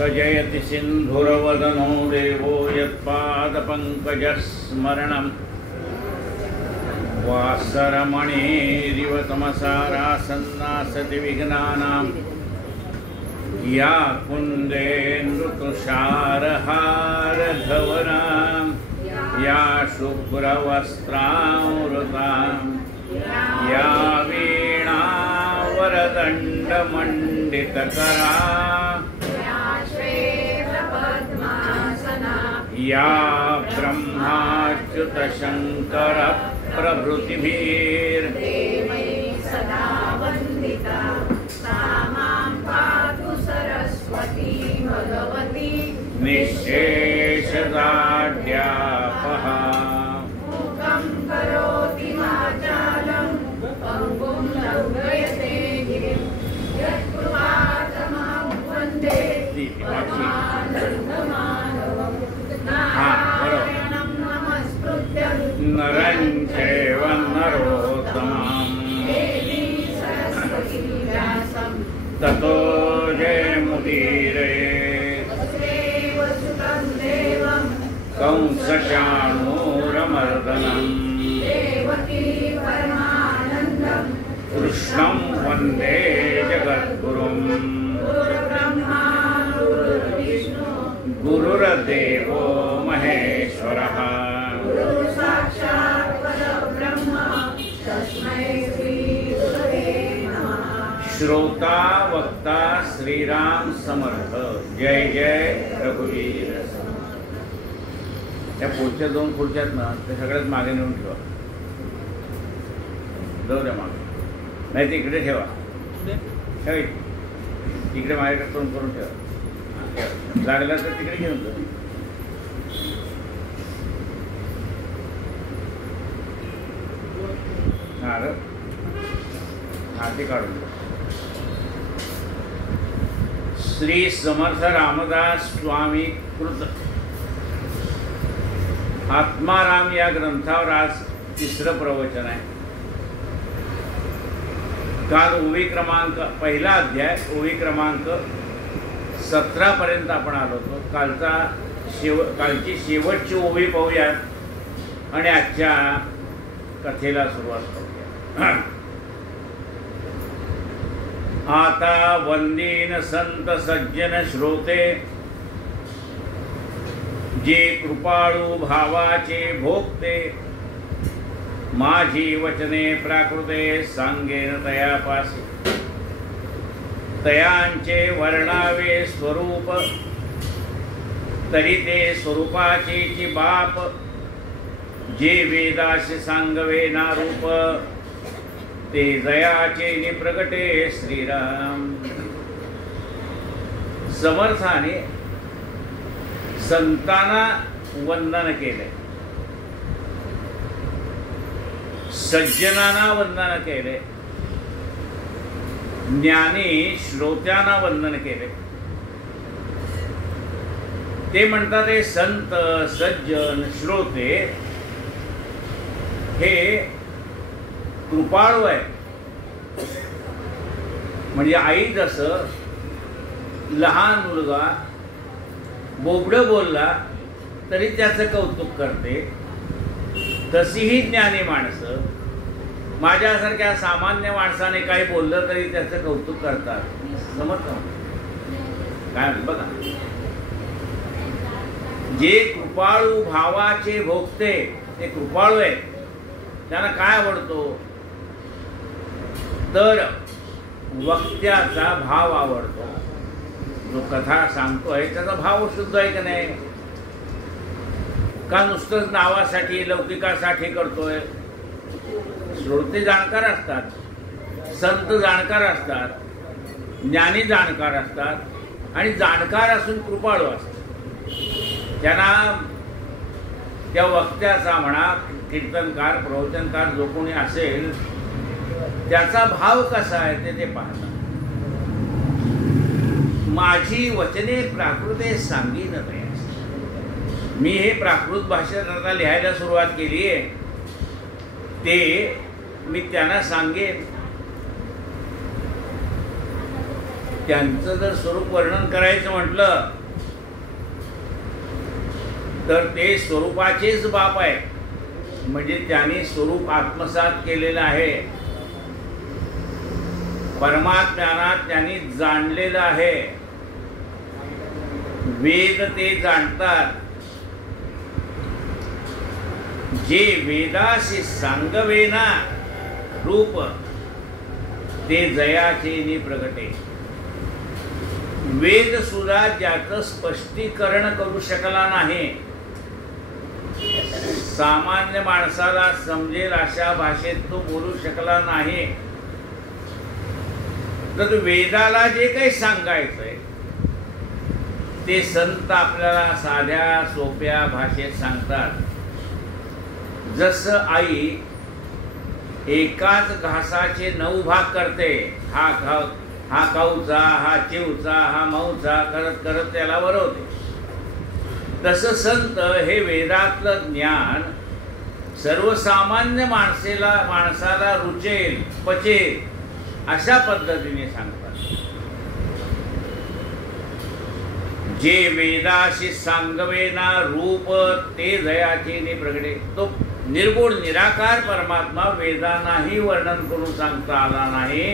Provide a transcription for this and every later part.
जयति सिन्धुरवदनो देवो यत्पादपङ्कजस्मरणं वासरमणिरिव तमसारासन्नासति विघ्नानां या कुन्देन्दुतुषारहारधवनां या शुभ्रवस्त्रावृतां या वीणावरदण्डमण्डितकरा या ब्रह्माच्युतशङ्कर प्रभृतिभिर्देवैः सदा वन्दिता सा मां पातु सरस्वती भगवती निःशेषदाढ्यापः मूकं करोति वाचालं पङ्गुं लङ्घयते गिरिं यत्कृपातमहं वन्दे नरं चैव नरोत्तमं ततो जयमुदीरयेत् कंसचाणूरमर्दनम् कृष्णं वन्दे जगद्गुरुम् गुरुर्देवो महेश्वरः श्रोता वक्ता श्रीराम समर्थ जय जय रघुवीर. त्या पुढच्या दोन खुर्च्यात ना ते सगळ्यात मागे नेऊन ठेवा. जाऊ द्या मागे, नाही ते इकडे ठेवा. इकडे मागे करून ठेवा. लागला तर तिकडे घेऊन जा. हा ते काढून. श्री समर्थ रामदास स्वामी कृत आत्माराम या ग्रंथावर आज तिसरं प्रवचन आहे. काल ओवी क्रमांक पहिला अध्याय ओवी क्रमांक 17 पर्यंत आपण आलो होतो. कालची शेवटची ओवी पाहूयात आणि आजच्या कथेला सुरुवात करूया. आता वंदीन संत सज्जन श्रोते जे कृपाळू भावाचे भोगते माझी वचने प्राकृते सांगेन तयापासी तयांचे वर्णावे स्वरूप तरी ते स्वरूपाचे बाप जे वेदाशी सांगवे नारूप ते जयाचे निप्रगटे श्रीराम. समर्थाने संतांना वंदन केले, सज्जनांना वंदन केले, ज्ञानी श्रोत्यांना वंदन केले. ते म्हणतात हे संत सज्जन श्रोते हे कृपाळू आहे. म्हणजे आई जसं लहान मुलगा बोबडं बोलला तरी त्याचं कौतुक करते, तशीही ज्ञानी माणसं माझ्यासारख्या सामान्य माणसाने काही बोललं तरी त्याचं कौतुक करतात. समजतं काय बघा. जे कृपाळू भावाचे भोगते ते कृपाळू आहे. त्यांना काय आवडतो तर वक्त्याचा भाव आवडतो. जो कथा सांगतोय त्याचा भाव शुद्ध आहे की नाही, का नुसतंच नावासाठी लौकिकासाठी करतोय. श्रोते जाणकार असतात, संत जाणकार असतात, ज्ञानी जाणकार असतात आणि जाणकार असून कृपाळू असतात. त्यांना त्या वक्त्याचा म्हणा कीर्तनकार प्रवचनकार जो कोणी असेल त्याचा भाव कसा आहे ते पाहतात. माझी वचने प्राकृते सांगीन तयास. मी हे प्राकृत भाषेत आता लिहायला सुरुवात केली आहे ते मी त्यांना सांगेन. त्यांचं जर स्वरूप वर्णन करायचं म्हटलं तर ते स्वरूपाचेच बाप आहे, म्हणजे त्यांनी स्वरूप आत्मसात केलेलं आहे, परमात्म्याला त्यांनी जाणलेलं आहे, वेद ते जाणतात, जे वेदाशी सांगवेना रूप ते जयाचे प्रगटे. वेद सुद्धा ज्याचं स्पष्टीकरण करू शकला नाही, सामान्य माणसाला समजेल अशा भाषेत तो बोलू शकला नाही, तर वेदाला जे काही सांगायचंय ते संत आपल्याला साध्या सोप्या भाषेत सांगतात. जसं आई एकाच घासाचे 9 भाग करते, हा काऊचा, हा चिवचा, हा मऊचा करत करत त्याला भरवते, तसं संत हे वेदातलं ज्ञान सर्वसामान्य माणसाला रुचेल पचेल अशा पद्धतीने सांगतात. जे वेदाशी सांगवेना रूप ते जयाचे प्रगटे. तो निर्गुण निराकार परमात्मा वेदांनाही वर्णन करून सांगता आला नाही,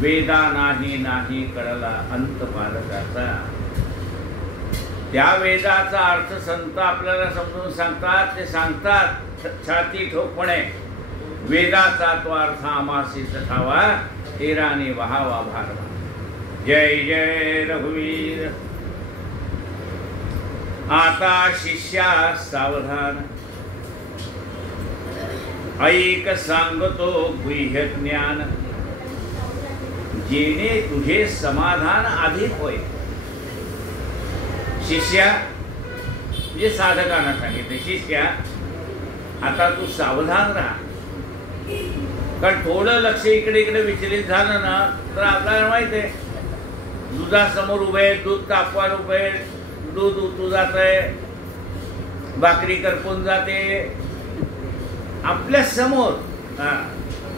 वेदांनाही नाही कळला अंत पालकाचा. त्या वेदाचा अर्थ संत आपल्याला समजून सांगतात, ते सांगतात छाती ठोकपणे, वेदाचा तो अर्थ आमासी ठावा, तेराने वहावा भारवा. जय जय रघुवीर. आता शिष्या सावधान, ऐक सांगतो गुह्य ज्ञान, जेणे तुझे समाधान अधिक होय. शिष्या म्हणजे साधकांना सांगितले, शिष्या आता तू सावधान राहा, कारण थोडं लक्ष इकडे इकडे विचलित झालं ना तर आपल्याला माहित आहे, दुधासमोर उभे, दूध तापवायला उभे, दूध उतू जात आहे, भाकरी करपून जाते आपल्या समोर.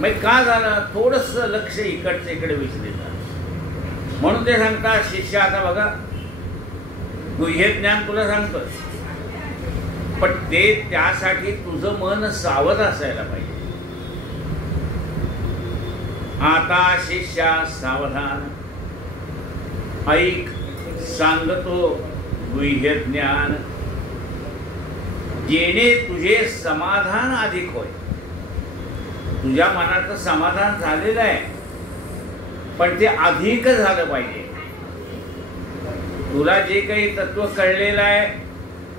मग का झालं, थोडस लक्ष इकडचं इकडे विचलित झालं, म्हणून ते सांगतात शिष्य आता बघा गुह्य ज्ञान तुला सांगतो, पण ते त्यासाठी तुझं मन सावध असायला पाहिजे. आता शिष्या सावधान, ऐक सांगतो गुह्य ज्ञान, जेणे तुझे समाधान अधिक होय. तुझ्या मनाचं समाधान झालेलं आहे, पण ते अधिक झालं पाहिजे. तुला जे काही तत्व कळलेलं आहे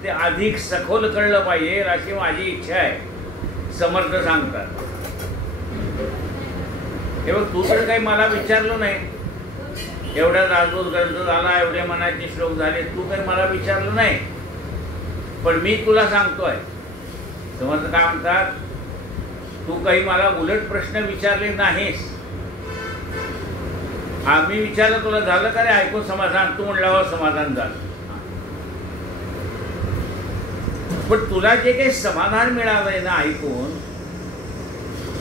ते अधिक सखोल कळलं पाहिजे अशी माझी इच्छा आहे, समर्थ सांगतात. हे बघ, तू तर काही मला विचारलं नाही, एवढ्या राजदूत ग्रंथ झाला, एवढे मनाचे श्लोक झाले, तू काही मला विचारलं नाही, पण मी तुला सांगतोय. समर्थ काय म्हणतात, तू काही मला उलट प्रश्न विचारले नाहीस, आम्ही विचारलं तुला झालं का रे ऐकून समाधान, तू म्हणल्यावर समाधान झालं. पण तुला जे काही समाधान मिळालंय ना ऐकून,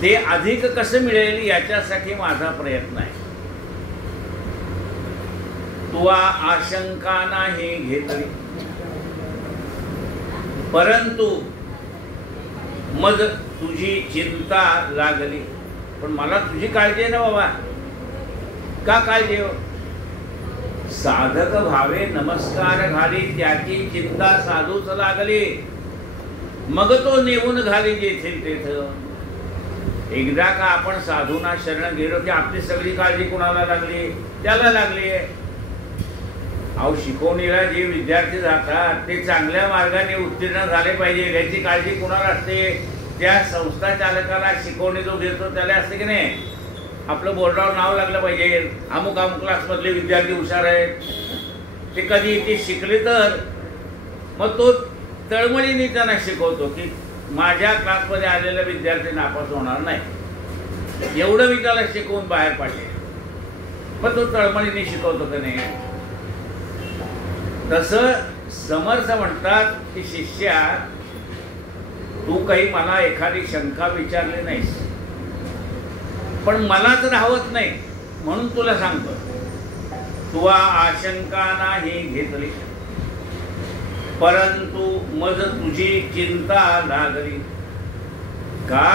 ते अधिक कसं मिळेल याच्यासाठी माझा प्रयत्न आहे. तुला आशंका नाही घेतली, परंतु मग तुझी चिंता लागली. पण मला तुझी काळजी आहे ना बाबा. का काळजी हो? साधक भावे नमस्कार घाली, त्याची चिंता साधूच लागली, मग तो नेऊन घाली जेथील तेथं. एकदा का आपण साधूंना शरण गेलो की आपली सगळी काळजी कोणाला लागली? त्याला लागली आहे. अहो, शिकवणीला जे विद्यार्थी जातात ते चांगल्या मार्गाने उत्तीर्ण झाले पाहिजे याची काळजी कोणाला असते? त्या संस्था चालकाला शिकवणी जो देतो त्याला असते की नाही. आपलं बोर्डावर नाव लागलं पाहिजे, अमुक अमुक क्लासमधले विद्यार्थी हुशार आहेत, ते कधी ते शिकले तर मग तो तळमळीने त्यांना शिकवतो की माझ्या क्लासमध्ये आलेला विद्यार्थी नापास होणार नाही, एवढं मी त्याला शिकवून बाहेर पाडले. मग तो तळमळीने शिकवतो का नाही? तसं समर्थ म्हणतात की शिष्या, तू काही मला एखादी शंका विचारली नाहीस, पण मला तर हवत नाही म्हणून तुला सांगतो. तुवा आशंका नाही घेतली, परंतु मज तुझी चिंता लागली. का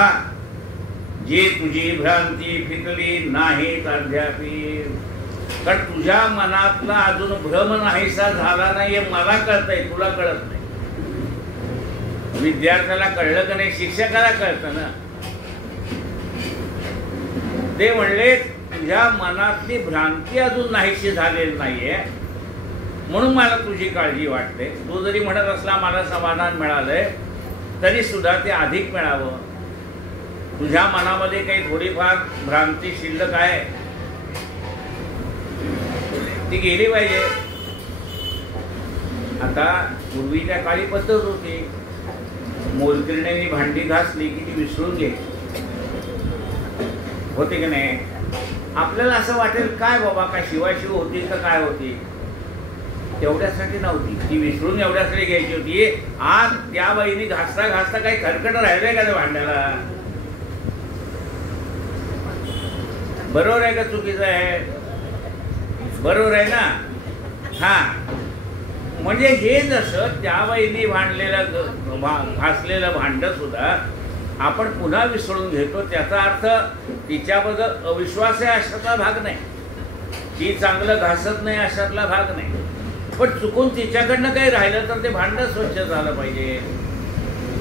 जे तुझी भ्रांती फिटली नाही अद्यापी. कारण तुझ्या मनातला अजून भ्रम नाहीसा झाला नाही हे मला कळतंय, तुला कळत नाही. विद्यार्थ्याला कळलं का नाही, शिक्षकाला कळतं ना. ते म्हणले तुझ्या मनातली भ्रांती अजून नाहीशी झालेली नाहीये, म्हणून मला तुझी काळजी वाटते. तू जरी म्हणत असला मला समाधान मिळालंय तरी सुद्धा ते अधिक मिळावं. तुझ्या मनामध्ये काही थोडीफार भ्रांती शिल्लक आहे ती गेली पाहिजे. आता पूर्वीच्या काळी पद्धत होती, मोलकरणीने भांडी घासली की ती विसरून घ्यायची, होते की नाही. आपल्याला असं वाटेल काय बाबा काय शिवाशिव होती का काय होती, तेवढ्यासाठी नव्हती ती, विसरून एवढ्यासाठी घ्यायची होती. आज त्या बाईने घासता घासता काही खरकट राहिलंय का त्या भांड्याला. बरोबर आहे का चुकीचं आहे? बरोबर आहे ना. हा म्हणजे हे जसं त्या बाईने घासलेलं भांड सुद्धा आपण पुन्हा विसरून घेतो, त्याचा अर्थ तिच्याबद्दल अविश्वास आहे अशातला भाग नाही, ती चांगलं घासत नाही अशातला भाग नाही. पण चुकून तिच्याकडनं काही राहिलं तर ते भांड स्वच्छ झालं पाहिजे.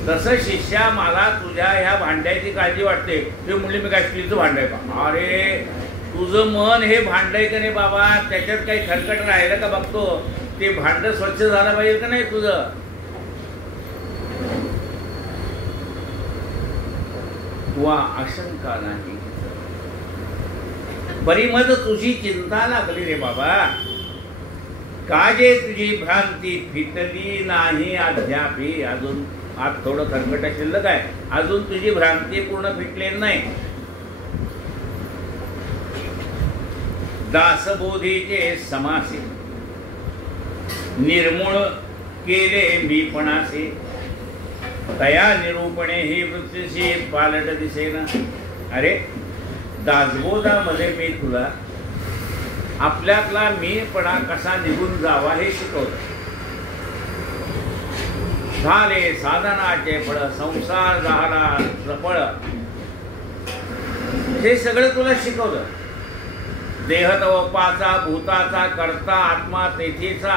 तसं शिष्या मला तुझ्या ह्या भांड्याची काळजी वाटते. ते म्हणले मी काय स्टीलचं भांड आहे का. अरे तुझं मन हे भांड आहे का नाही बाबा, त्याच्यात काही खरकट राहिलं का बघतो. ते भांड स्वच्छ झालं पाहिजे का नाही तुझं. तुवा आशंका नाही, परिमद तुझी चिंता लागली रे बाबा. का जे तुझी भ्रांती फिटली नाही अद्यापी. अजून आज थोडं खरकट शिल्लक आहे, अजून तुझी भ्रांती पूर्ण फिटलेली नाही. दासबोधीचे समासे निर्मूळ केले मीपणासे. तया निरूपणे ही वृत्तीशी पालट दिसेना. अरे दासबोधामध्ये मी तुला आपल्यातला मीपणा कसा निघून जावा हे शिकवतो. झाले साधनाचे फळ, संसार झाला सफळ, हे सगळं तुला शिकवलं. देहतव पाचा भूताचा करता आत्मा तेथीचा,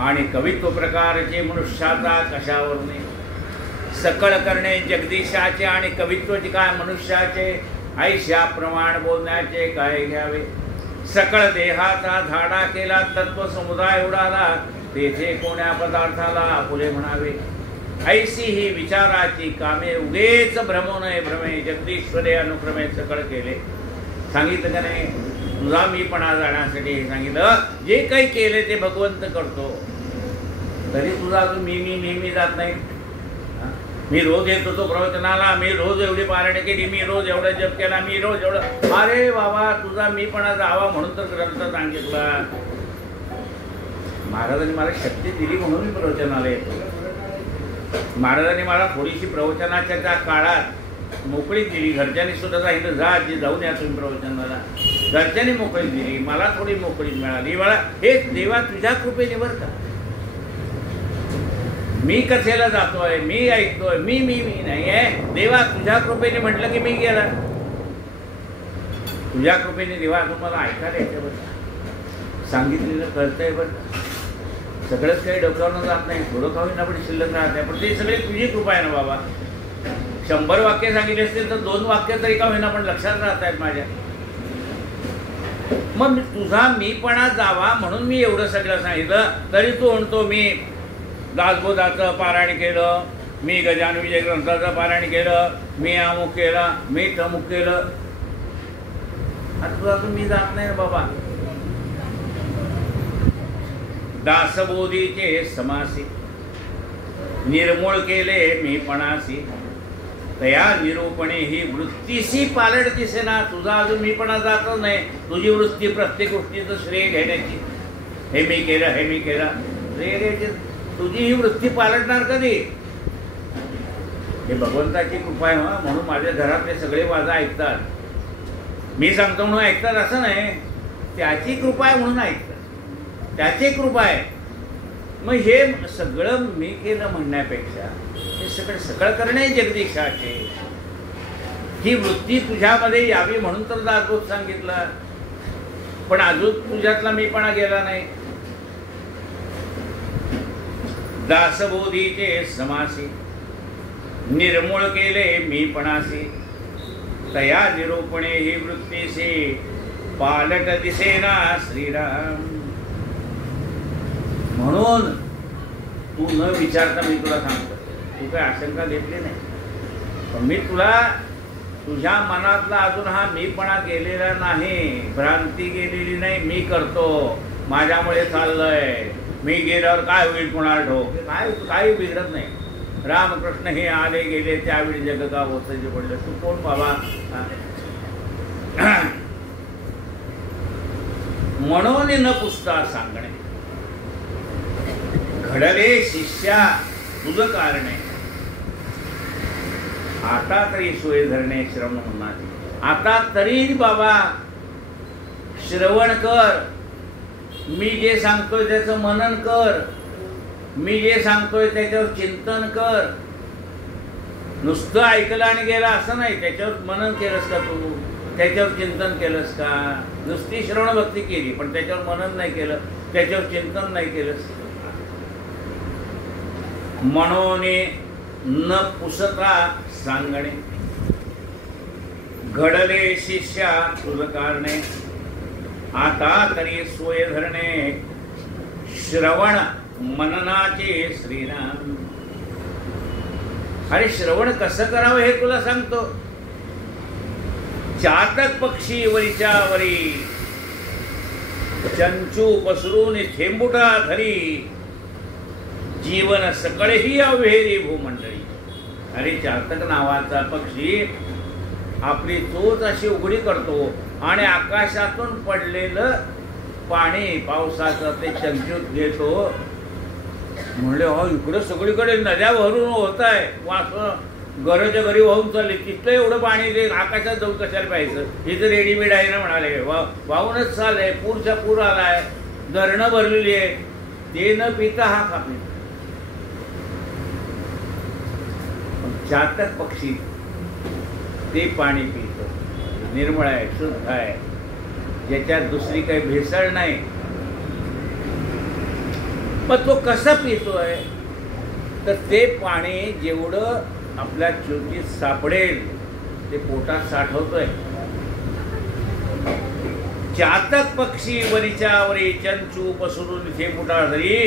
आणि कवित्व प्रकारचे मनुष्याचा कशावरने. सकळ करणे जगदीशाचे आणि कवित्वचे काय मनुष्याचे. ऐशा प्रमाण बोलण्याचे काय घ्यावे. सकळ देहाचा झाडा केला तत्व समुदाय उडाला, तेथे कोण्या पदार्थाला आपुले म्हणावे. ऐसी ही विचाराची कामे उगेच भ्रमो नये भ्रमे. जगदीश्वरे अनुक्रमे सकळ केले. सांगितलं का नाही, तुझा मीपणा जाण्यासाठी सांगितलं. जे काही केले ते भगवंत करतो, तरी तुझा अजून मी जात नाही. मी रोज येत होतो प्रवचनाला, मी रोज एवढी पारायण केली, मी रोज एवढा जप केला, मी रोज एवढं. अरे बाबा तुझा मीपणा जावा म्हणून तर ग्रंथ सांगितला. महाराजांनी मला शक्ती दिली म्हणून मी प्रवचनाला येतो. महाराजांनी मला थोडीशी प्रवचनाच्या त्या काळात मोकळी दिली. घरच्यांनी सुद्धा सांगितलं जा आजी जाऊन या तुम्ही प्रवचनाला. घरच्यांनी मोकळी दिली, मला थोडी मोकळी मिळाली. मला हे देवा तुझ्या कृपेने बरं का. मी कथेला जातोय, मी ऐकतोय, मी नाही आहे. देवा तुझ्या कृपेने म्हटलं की मी गेला. तुझ्या कृपेने देवा तुम्हाला ऐकायला येते बरं, सांगितलेलं कळतंय बरं. सगळंच काही डोक्यावरून जात नाही, थोडं का होईना पण शिल्लक राहत नाही. पण ते सगळे तुझी कृपा आहे ना बाबा. 100 वाक्य सांगितले असतील तर 2 वाक्य तरी का होईना पण लक्षात राहत आहेत माझ्या. मग तुझा मीपणा जावा म्हणून मी एवढं सगळं सांगितलं. तरी तू म्हणतो मी दासबोधाचं पारायण केलं, मी गजानन विजय ग्रंथाचं पारायण केलं, मी अमुक केला, मी तमुक केलं. आता तुझा अजून मी जात नाही ना बाबा. दासबोधीचे समासी निर्मूळ केले मीपणासी. तया निरूपणे ही वृत्तीशी पालट दिसेना. तुझा अजून मीपणा जातच नाही. तुझी वृत्ती प्रत्येक गोष्टीचं श्रेय घेण्याची, हे मी केलं, हे मी केलं, श्रेय घ्यायची. तुझी ही वृत्ती पालटणार कधी. हे भगवंताची कृपा आहे म्हणून माझ्या घरातले सगळे वाजा ऐकतात. मी सांगतो म्हणून ऐकतात असं नाही. त्याची कृपा आहे म्हणून ऐकतं, त्याची कृपा आहे. मग हे सगळं मी केलं म्हणण्यापेक्षा हे सगळं सकळ करणे जगदीशाचे, ही वृत्ती तुझ्यामध्ये यावी म्हणून तर दासबोध सांगितलं. पण अजून तुझ्यातला मीपणा गेला नाही. दासबोधीचे समासी निर्मूळ केले मीपणासी, तया निरूपणे ही वृत्तीसी पालट दिसेना श्रीराम. म्हणून तू न विचारता मी तुला सांगतो, तू काय आशंका घेतली नाही, पण मी तुला तुझ्या मनातला अजून हा मीपणा गेलेला नाही, भ्रांती गेलेली नाही. मी करतो, माझ्यामुळे चाललंय, मी गेल्यावर काय होईल कोणाला ठाऊक, काय काही बिघडत नाही. रामकृष्ण हे आले गेले त्यावेळी जग का होतं जे पडलं, तू कोण बाबा. म्हणून न पुसता सांगणे घडले शिष्या तुझ कारणे, आता तरी सोय धरणे श्रवण म्हणणार. आता तरी बाबा श्रवण कर, मी जे सांगतोय त्याचं मनन कर, मी जे सांगतोय त्याच्यावर चिंतन कर. नुसतं ऐकलं आणि गेलं असं नाही, त्याच्यावर मनन केलंस का तू, त्याच्यावर चिंतन केलंस का. नुसती श्रवण भक्ती केली पण त्याच्यावर मनन नाही केलं, त्याच्यावर चिंतन नाही केलंस. म्हणून न पुसता सांगणे घडले शिष्या तुझ कारणे, आता तरी सोय धरणे श्रवण मननाचे श्रीराम. अरे श्रवण कसं करावं हे तुला सांगतो. चातक पक्षी वरीच्या वरी चंचू पसरून थेंबुटा धरी, जीवन सकळही अवहेरी भूमंडळी. अरे चातक नावाचा पक्षी आपली चोच अशी उघडी करतो आणि आकाशातून पडलेलं पाणी पावसाचं ते चंचूत घेतो. म्हणले हो इकडं सगळीकडे नद्या भरून होत आहे, घराच्या घरी वाहून चालले, तिथलं एवढं पाणी ते आकाशात जाऊन कशाला पाहिजे, इथं रेडीमेड आहे ना म्हणाले. वाहूनच चाललंय, पूरच्या पूर आलाय, धरणं भरलेली आहे, ते न पिता हा कापी. चातक पक्षी ते पाणी पितो, निर्मळ आहे, शुद्ध आहे, ज्याच्यात दुसरी काही भेसळ नाही. पण तो कसा पितोय तर ते पाणी जेवढं आपल्या चोचीत सापडेल ते पोटात साठवतोय. चातक पक्षी वरीच्या वरी चंचू पसरून थेंबुटा धरी,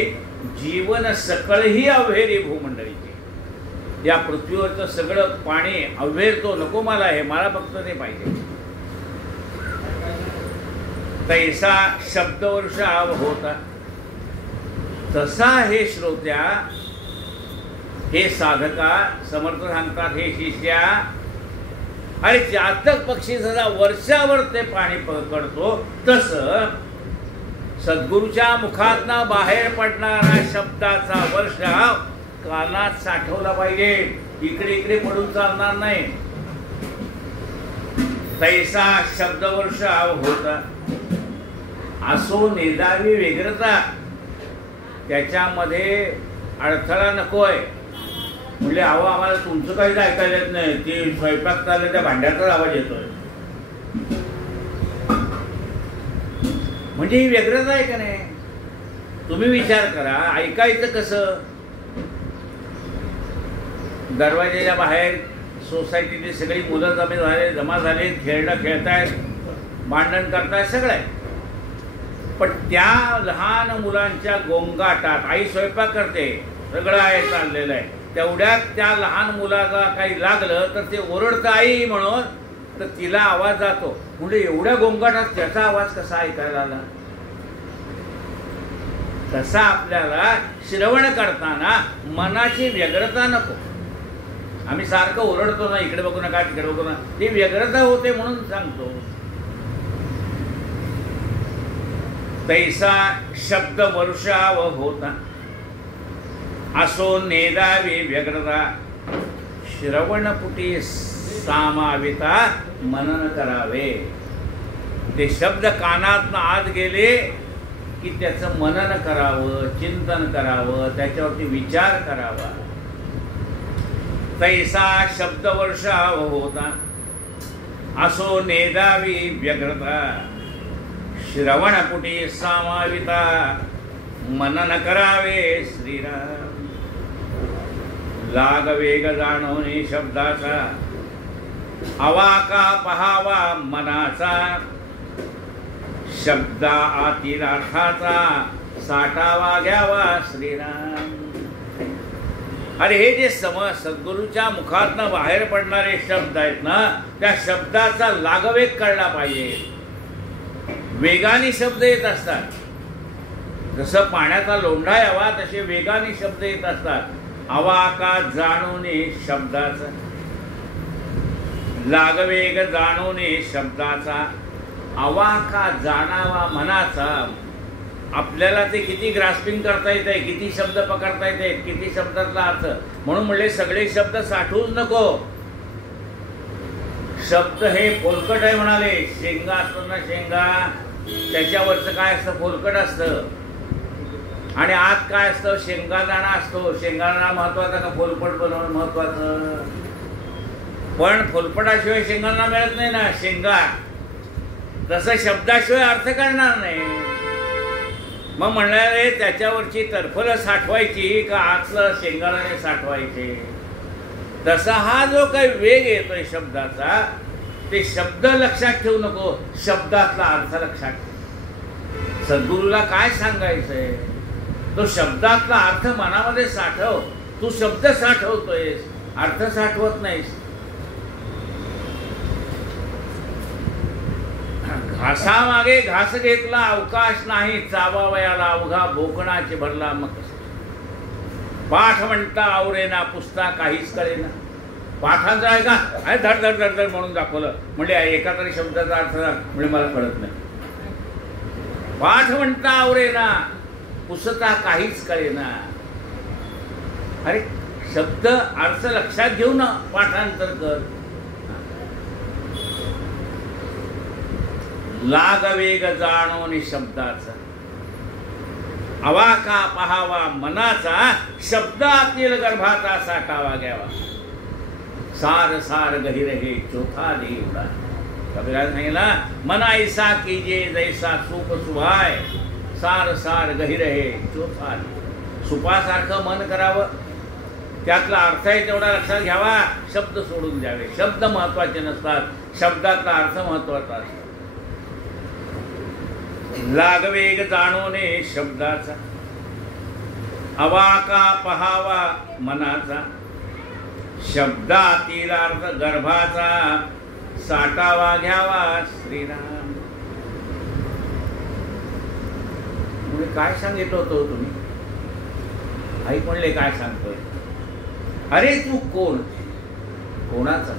जीवन सकळही अवहेरी भूमंडळीची. या पृथ्वीवरचं सगळं पाणी अवहेरतो, नको मला हे, मला फक्त ते पाहिजे. तैसा शब्दवर्षा होता, तसा हे श्रोत्या, हे साधका, समर्थ सांगतात हे शिष्या. अरे चातक पक्षी जसा वर्षावर ते पाणी पकडतो, तसं सद्गुरूच्या मुखातनं बाहेर पडणारा शब्दाचा वर्षा कानात साठवला पाहिजे, इकडे इकडे पडून चालणार नाही. तैसा शब्दवर्षा होता, असो निदावी वेगळता, त्याच्यामध्ये अडथळा नकोय. म्हणजे अहो आम्हाला तुमचं काहीच ऐकायला येत नाही, ते स्वयंपाक चालले त्या भांड्याचाच आवाज येतोय, म्हणजे ही व्यग्रता आहे का नाही. तुम्ही विचार करा, ऐकायचं कसं. दरवाजाच्या बाहेर सोसायटीतली सगळी मुलं जमा झाले, खेळणं खेळतायत, भांडण करतायत, सगळं आहे. पण त्या लहान मुलांच्या गोंगाटात आई स्वयंपाक करते, सगळं आहे चाललेलं आहे, तेवढ्यात त्या लहान मुलाला काही लागलं तर ते ओरडतं आई म्हणून, तर तिला आवाज जातो. म्हणजे एवढ्या गोंगाटात त्याचा आवाज कसा ऐकायला आला. तसा आपल्याला श्रवण करताना मनाची व्यग्रता नको. आम्ही सारखं ओरडतो ना, इकडे बघू नका तिकडे बघू ना, ती व्यग्रता होते म्हणून सांगतो. तैसा शब्द वर्षाव होता, असो नेदावी व्यग्रता, श्रवणपुटी सामाविता मनन करावे. ते शब्द कानातनं आत गेले की त्याचं मनन करावं, चिंतन करावं, त्याच्यावरती विचार करावा. तैसा शब्दवर्षा होता असो नेदावी व्यग्रता, श्रवणपुटी सामाविता मनन करावे श्रीराम. लाग वेग जाणवणे शब्दाचा, अवाका पहावा मनाचा, शब्दा आतील अर्थाचा साठावा घ्यावा श्रीराम. अरे हे जे सद्गुरूच्या मुखातनं बाहेर पडणारे शब्द आहेत ना, त्या शब्दाचा लागवेग कळला पाहिजे. वेगाने शब्द येत असतात, जसं पाण्याचा लोंढा यावा तसे वेगाने शब्द येत असतात. अवाका जाणूने शब्दाचा, लागवेग जाणूने शब्दाचा, अवाका जाणावा मनाचा. आपल्याला ते किती ग्रास्पिंग करता येत आहे, किती शब्द पकडता येत आहेत, किती शब्दातला अर्थ. म्हणून म्हणले सगळे शब्द साठवूच नको. शब्द हे फोलकट आहे म्हणाले. शेंगा असतो ना, शेंगा त्याच्यावरचं काय असतं, फोलकट असतं. आणि आत काय असतं, शेंगादाणा असतो. शेंगादाणा महत्वाचा का फोलपट बनवणं महत्वाचं? पण फोलपटाशिवाय शेंगादाणा मिळत नाही ना. शेंगा तसं शब्दाशिवाय अर्थ करणार नाही. मग म्हणणारे त्याच्यावरची टरफलं साठवायची का आतलं शेंगादाणे साठवायचे? तसा हा जो काही वेग येतोय शब्दाचा, ते शब्द लक्षात ठेवू नको, शब्दातला अर्थ लक्षात ठेव. सद्गुरूला काय सांगायचंय, तो शब्दातला अर्थ मनामध्ये साठव. तू शब्द साठवतोयस, अर्थ साठवत नाहीस. घासामागे घास घेतला अवकाश नाही, चावावयाला अवघा बोकणाचे भरला मग. पाठ म्हणता आवरेना, पुसता काहीच कळेना. पाठांचा आहे का, अरे धड धड धड धड म्हणून दाखवलं. म्हणजे एका तरी शब्दाचा अर्थ म्हणजे मला कळत नाही. पाठ म्हणता आवरेना, पुसता काहीच कळेना. अरे शब्द अर्थ लक्षात घेऊ ना, पाठांतर कर. लागवेग जाणोनी शब्दाचा, अवाका पहावा मनाचा, शब्दातील गर्भाचा साठावा घ्यावा. सार सार गहिर हे चौथा देवडा. कबीराने सांगितला, मना ऐसा कीजे जैसा सूप सुभाय, सार सार गहिर हे चौथा देव. सुपासारखं मन करावं, त्यातला अर्थ आहे तेवढा लक्षात घ्यावा, शब्द सोडून द्यावे. शब्द महत्वाचे नसतात, शब्दातला अर्थ महत्वाचा असतो. लागवेग जाणोने शब्दाचा, अवाका पहावा मनाचा, शब्दातील अर्थ गर्भाचा साठावा घ्यावा श्रीराम. म्हणजे काय सांगितलं होतं तुम्ही? आई म्हणले काय सांगतोय? अरे तू कोण? कोणाचा?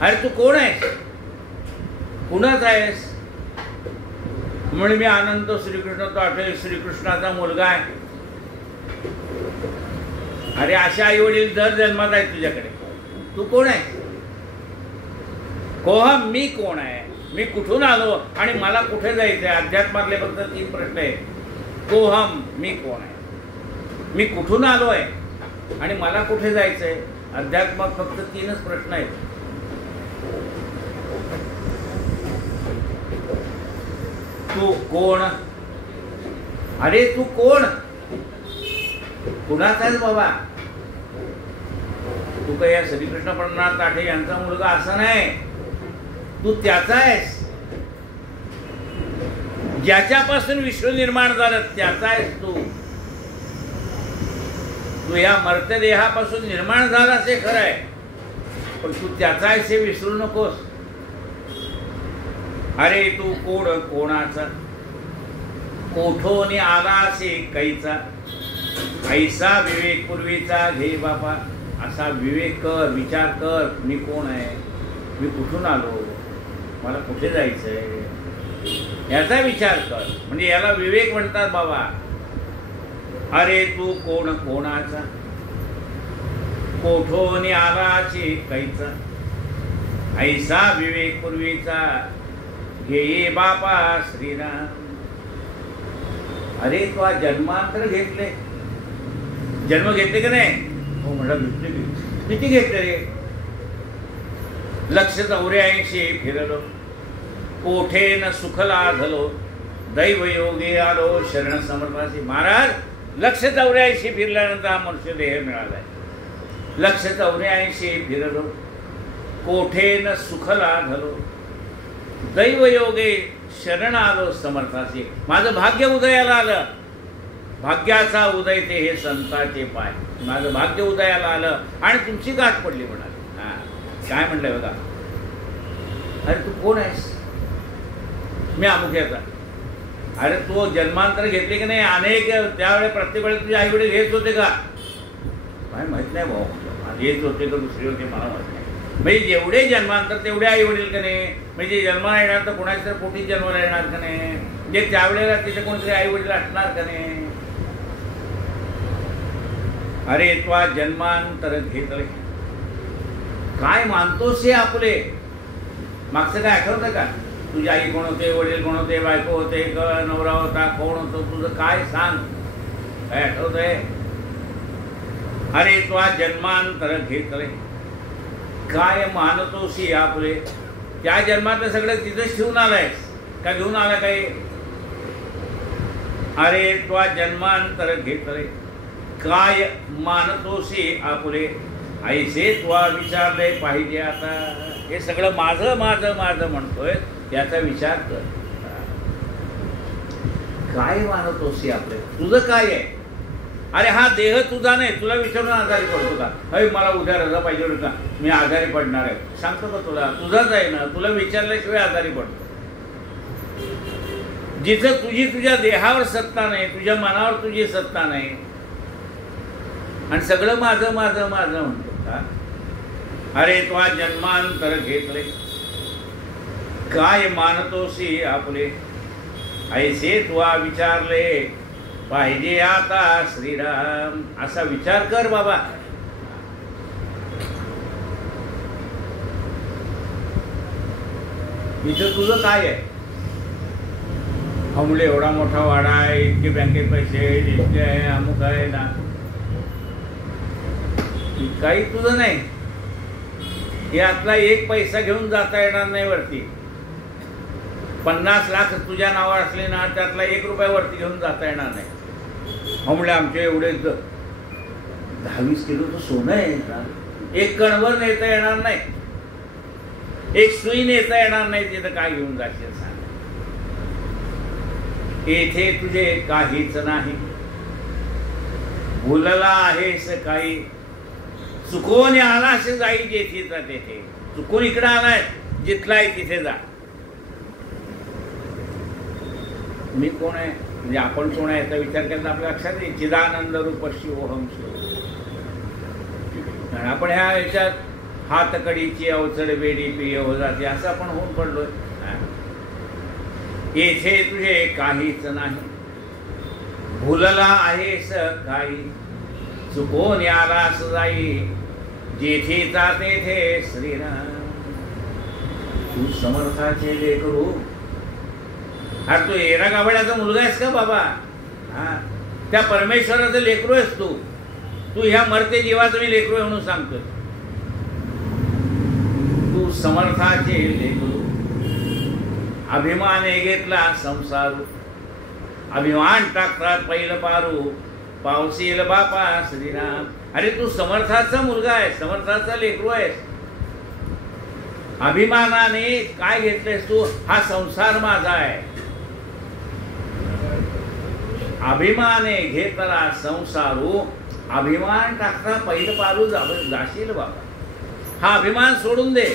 अरे तू कोण आहेस? कुणाचा आहेस? म्हणजे मी आनंद श्रीकृष्ण ताठे, श्रीकृष्णाचा मुलगा आहे. अरे अशा आई वडील दर जन्मात आहेत तुझ्याकडे. तू कोण आहे? कोहम, मी कोण आहे, मी कुठून आलो आणि मला कुठे जायचंय? अध्यात्मातले फक्त 3 प्रश्न आहेत. कोहम, मी कोण आहे, मी कुठून आलो आहे आणि मला कुठे जायचंय? अध्यात्मात फक्त 3च प्रश्न आहेत. तू कोण? अरे तू कोण? कुणाचा आहेस बाबा? तू काही या श्रीकृष्ण पंढरनाथ ताठे यांचा मुलगा असं नाही, तू त्याचा आहेस. ज्याच्यापासून विश्व निर्माण झालं त्याचा आहेस तू. तू या मर्त्य देहापासून निर्माण झालास हे खरं आहे, पण तू त्याचा आहेस हे विसरू नकोस. अरे तू कोण कोणाचा? कोठोनी आलासे कैचा, ऐसा विवेक पूर्वीचा घे बाबा. असा विवेक कर, विचार कर, मी कोण आहे, मी कुठून आलो, मला कुठे जायचंय, याचा विचार कर. म्हणजे याला विवेक म्हणतात बाबा. अरे तू कोण कोणाचा? कोठोनी आलासे कैचा, ऐसा विवेक पूर्वीचा घेई बापा श्रीराम. अरे तू जन्मांतर घेतले, जन्म घेतले का नाही? हो म्हणा घेतले. किती घेतले रे? 184 फिरलो, कोठे न सुख लाधलो, दैव योगी आलो शरण समर्थासी. महाराज 184 फिरल्यानंतर हा मनुष्य देह मिळालाय. 184 फिरलो, कोठे न सुख लाधलो, दैव योगे शरण आलो समर्थासी. माझं भाग्य उदयाला आलं. भाग्याचा उदय ते हे संतांचे पाय. माझं भाग्य उदयाला आलं आणि तुमची गाठ पडली म्हणाली. काय म्हणलंय बघा. अरे तू कोण आहेस? मी अमुक्याचा. अरे तू जन्मांतर घेतले की नाही? अनेक त्यावेळेस प्रत्येक वेळेस तुझे आई वडील हेच होते का? काय माहित नाही भाऊ. हेच होते का दुसरे होते मला माहित नाही. म्हणजे जेवढे जन्मांतर तेवढे आई वडील का नाही? म्हणजे जन्माला येणार तर कोणाच्या तर पोटी जन्माला येणार का नाही? म्हणजे त्यावेळेला तिथे कोणतरी आई वडील असणार का नाही? अरे त्वा जन्मांतर घेतले, काय मानतोस हे आपले? मागचं काय आठवतं का? तुझी आई कोण होते, वडील कोण होते, बायको होते, नवरा होता, कोण होतो, तुझं काय सांग? काय आठवतंय? अरे त्वा जन्मांतर घेतले, काय मानतोसी आपले? त्या जन्मातलं सगळं तिथंच ठेवून आलायस का घेऊन आला काही? अरे त्वा जन्मांतर घेतले, काय मानतोसी आपले, ऐसे त्वा विचारले पाहिजे आता. हे सगळं माझं माझं माझं म्हणतोय, याचा विचार कर. काय मानतोसी आपले? तुझं काय आहे? अरे हा देह तुझा नाही. तुला विचारून आजारी पडतो का? अरे मला उद्या रजा पाहिजे होती का, मी आजारी पडणार आहे, सांगतो का तुला? तुझाच आहे ना. तुला विचारल्याशिवाय आजारी पडतो. जिथं तुझी तुझ्या देहावर सत्ता नाही, तुझ्या मनावर तुझी सत्ता नाही, आणि सगळं माझं माझं माझं म्हणतो का? अरे त्वा जन्मांतर घेतले, काय मानतोसी आपले, ऐसे त्वा विचारले पाहिजे आता श्रीराम. असा विचार कर बाबा. इथं तुझं काय आहे? अमुले एवढा मोठा वाडा आहे, इतके बँकेत पैसे, इतके आहे, अमुक आहे ना. काही तुझं नाही. यातला एक पैसा घेऊन जाता येणार नाही वरती. 50 लाख तुझ्या नावावर असले ना, त्यातला 1 रुपया वरती घेऊन जाता येणार नाही. म्हणले आमचे एवढे 10-20 किलोचं सोनं आहे, एक कणभर नेता येणार नाही, एक सुई नेता येणार नाही. तिथं काय घेऊन जाशील सांग? येथे तुझे काहीच नाही, भुलला आहेस काही, चुकून आलास जाई जेथीचा तेथे. चुकून इकडे आलाय, जिथला आहे तिथे जा. मी कोण आहे म्हणजे आपण कोण आहे याचा विचार करता आपल्या लक्षात येईल. चिदानंद रूप शिवोहम शिव. आणि आपण ह्या याच्यात हातकडीची अवचड बेडी प्रिय हो जाते असं आपण होऊन पडलोय. येथे तुझे काहीच नाही, भुलला आहेस काही, चुकून आलास जाई जेथीचा तेथे श्रीराम. तू समर्थाचे लेकरू. अरे तू एरा गावड्याचा मुलगा आहेस का बाबा? हा, त्या परमेश्वराचं लेकरू आहेस तू. तू ह्या मरते जीवाचं मी लेकरू आहे म्हणून सांगतोय. तू समर्थाचे लेकरू. अभिमान घेतला संसारू, अभिमान टाकतात पहिलं पारू, पावसील बापा श्रीराम. अरे तू समर्थाचा मुलगा आहेस, समर्थाचा लेकरू आहेस. अभिमानाने काय घेतलेस तू? हा संसार माझा आहे. अभिमाने घेतला संसारू, अभिमान टाकता पहिलं पारू जाशील बाबा. हा अभिमान सोडून दे.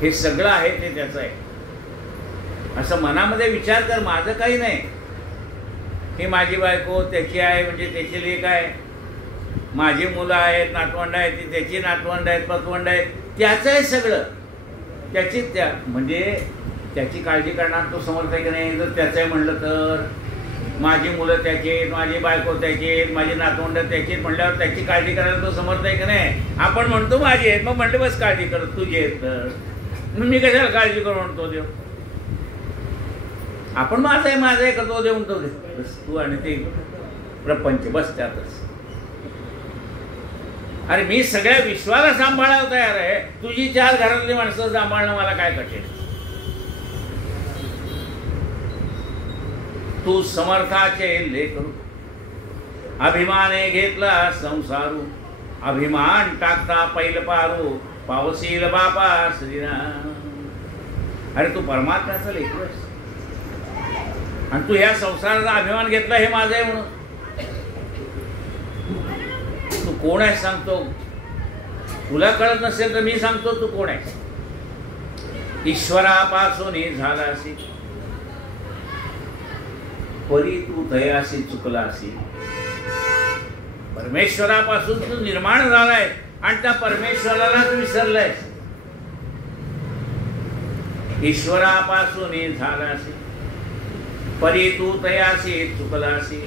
हे सगळं आहे ते त्याचं आहे असं मनामध्ये विचार कर. माझं काही नाही. ही माझी बायको त्याची आहे म्हणजे त्याची लेक आहे, माझी मुलं आहेत, नातवंड आहेत, ती त्याची नातवंड आहेत, पतवंड आहेत, त्याचं आहे सगळं. त्याची त्या म्हणजे त्याची काळजी करणार तो समर्थ आहे की नाही? जर त्याचं आहे म्हणलं तर माझी मुलं त्याची, माझी बायको त्याची, माझी नातवंड त्याची म्हणल्यावर त्याची काळजी करायला तो समर्थ आहे की नाही? आपण म्हणतो माझी आहेत, मग म्हणले बस काळजी करत तुझी आहेत तर मी कशाला काळजी करू म्हणतो देव. आपण माझं आहे करतो देव म्हणतो तू आणि ते प्रपंच बस त्यातच. अरे मी सगळ्या विश्वाला सांभाळायला तयार आहे, तुझी 4 घरातली माणसं सांभाळणं मला काय कठीण. तू समर्थाचे लेकरू, अभिमाने घेतला संसारू, अभिमान टाकता पैल पारू, पावसील बापा श्रीराम. अरे तू परमात्म्याचा लेकरू आहेस आणि तू ह्या संसाराचा अभिमान घेतला हे माझं आहे म्हणून. तू कोण आहे सांगतो, तुला कळत नसेल तर मी सांगतो तू कोण आहे. ईश्वरापासून झालासी, परी तू तयासी चुकलासी. परमेश्वरापासून तू निर्माण झालाय आणि त्या परमेश्वरालाच विसरलाय. ईश्वरापासून झालासी, परी तू तयासी चुकलासी.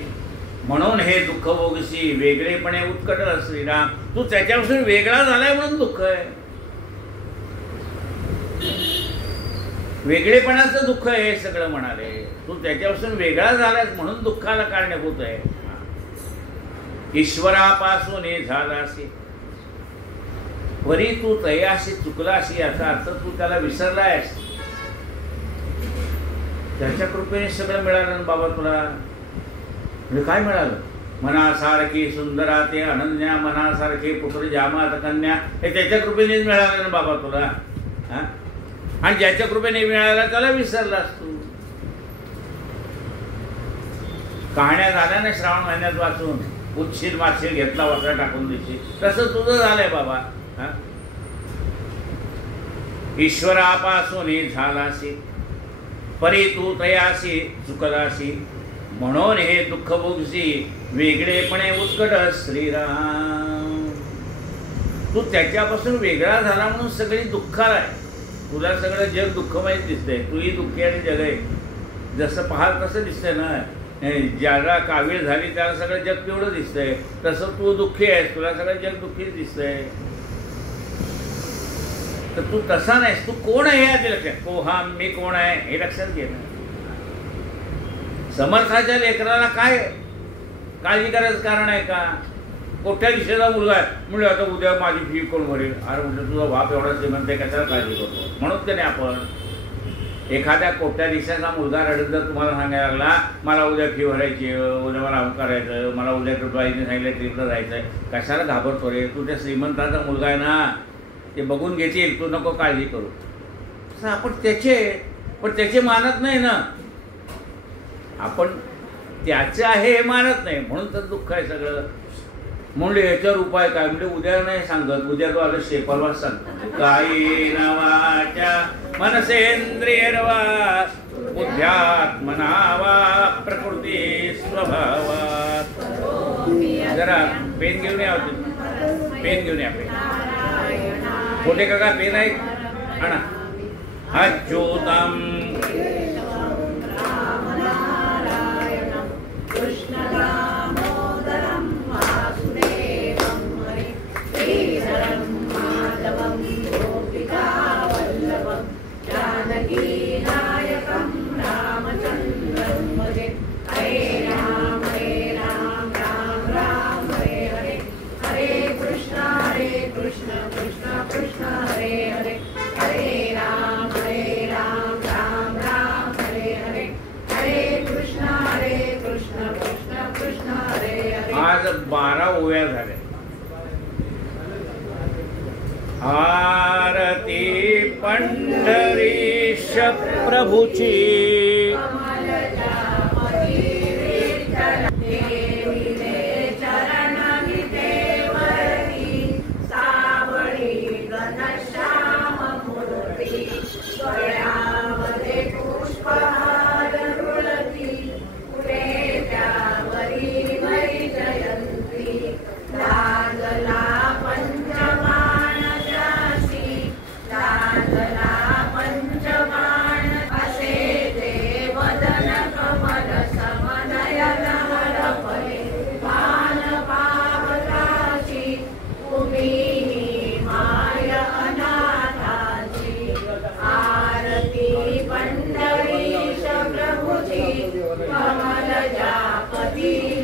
म्हणून हे दुःख भोगसी वेगळेपणे उत्कट श्रीराम. तू त्याच्यापासून वेगळा झालाय म्हणून दुःख आहे. वेगळेपणाचं दुःख आहे हे सगळं म्हणाले. तू त्याच्यापासून वेगळा झालास म्हणून दुःखाला कारणीभूत आहे. ईश्वरापासून झालासी, परी तू तयासी चुकलासी. याचा अर्थ तू त्याला विसरलायस. त्याच्या कृपेने सगळं मिळालं ना बाबा तुला. म्हणजे काय मिळालं? मनासारखी सुंदरा ते अनन्या, मनासारखे पुत्र जामात कन्या, हे त्याच्या कृपेनेच मिळालं ना बाबा तुला. आणि ज्याच्या कृपेने मिळाला त्याला विसरलास तू. कहाण्या झाल्या ना श्रावण महिन्यात वाचून, उच्छिल मागशील घेतला वस्त्र टाकून देशील, तसं तुझं झालंय बाबा. ईश्वरापासून झालासी, परी तू तयासी चुकलासी. म्हणून हे दुःख भोगसी वेगळेपणे उत्कट श्रीराम. तू त्याच्यापासून वेगळा झाला म्हणून सगळी दुःखाला आहे. तुला सगळं जग दुःखमय दिसतंय. तूही दुःखी आणि जग आहे. जसं पाहाल तसं दिसतंय ना. ज्याला कावीळ झाली त्याला सगळं जग पिवळं दिसतंय, तसं तू दुःखी आहेस, तुला सगळं जग दुःखीच दिसतंय. तर तू तसा नाहीस. तू कोण आहे हे लक्षात. कोहाम, मी कोण आहे हे लक्षात घे ना. समर्थाच्या लेकराला काय काळजी करायचं कारण आहे का? कोठ्या दिशेला मुलगा आहे म्हणजे आता उद्या माझी फी कोण भरेल. अरे म्हणजे तुझा बाप एवढा श्रीमंत आहे कशाला काळजी करतो. म्हणून त्याने आपण एखाद्या कोट्या दिवसाचा मुलगा रडत जर तुम्हाला सांगायला लागला मला उद्या फी भरायची, उद्या मला अमुक करायचं, मला उद्या बाईने सांगितलं ट्रिपला जायचं आहे, कशाला घाबरतो रे? तू त्या श्रीमंताचा मुलगा आहे ना, ते बघून घेतील, तू नको काळजी करू. असं आपण त्याचे मानत नाही ना. आपण त्याचं आहे हे मानत नाही म्हणून तर दुःख आहे सगळं. म्हणले याच्यावर उपाय काय? म्हणजे उद्या नाही सांगत, उद्या तो आलं शेपरवाच सांगतो. काही नावाच्या मनसेंद्रियर्वा बुद्ध्यात्मनावा प्रकृती स्वभावात. जरा पेन घेऊन या, पेन घेऊन या. पेन मोठे काका पेन आहे आणा. अच्युतम आज 12 ओव्या झाल्या. आरती पंढरीश प्रभूची, पंचबाण असे देव की